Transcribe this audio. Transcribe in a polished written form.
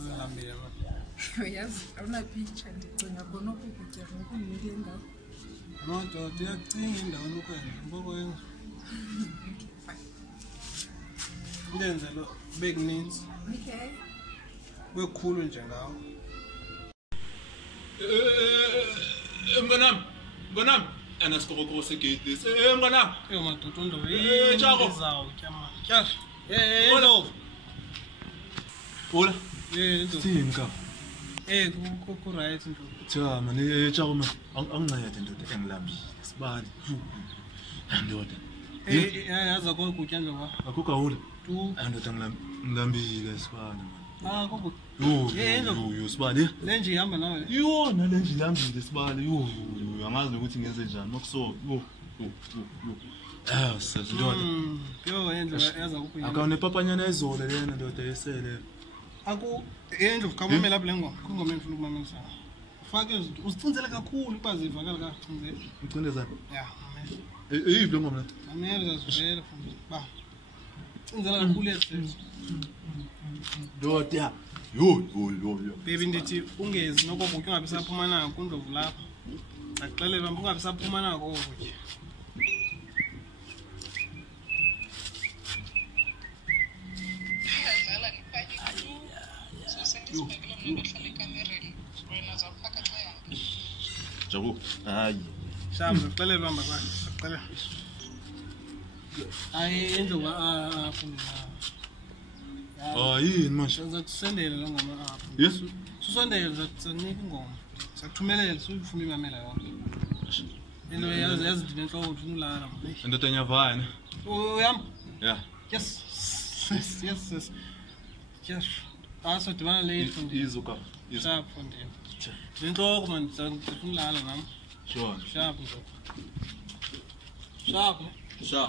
azihambile manje. Uyazi awuna picture ndicinga khona ukukutya ngokunile ndawo. Madoda uyacinga endaweni ukwenza ngokwenza. Ndenze lo bekuninzi. Okay. Kwekhulu nje ngawo. Mnganami anasikokoko segate this mnganami Madoda uNdlovu Tshako. izawutya manje. Tyasha. Ndlovu. Hola Ndlovu. Thinka Ku right Ndlovu. cha manje Tshako man angincede ndoda engilambile sibali ndoda Yaza kokutya Ndlovu. akukho hula Tu. ndoda ngilambile sibali Kokutya. yo sibali Lenje ihamba nawe. yo nalenje ilambile sibali yo angazi ukuthi ngenze njani makuso yo ndoda Yo Ndlovu yaza kukuya. akawune papanyana ezole lena ndoda yesele Ndlovu kamamela lapha lengoma. Kungoma engifuna ukumamelisa. Fake izinto uzicinzele kakhulu ukuba zivakala kacinzele. ucindezana Ya, eyivi lo ngoma amele zazivela futhi. Ba. Cinzela kakhulu yesizwe. ndoda yo Baby ndithi ungezi nokokutya ungabe saphuma nako kuNdlovu lapha. Akuxelela mba ungabe saphuma nako kokutya. Jabu hayi Shamba akuxelela hamba kwakhe. Akuxelela. Hayi Ndlovu afuna. yini manje Sizakusendela lo ngoma apha. yes Susondela zakunika ingoma. Sakuthumelela suyifuna imamela yonke. Into yazi ndine enhloko ufuna ulala. ndoda nyavaya ne Uyam? yeah Yes. Yes. Yes. Aso dibana late ndi. izuka Sharp ndi. Ndinhloko man ngifuna ulala nami. sure Sharp nje. Sharp. sure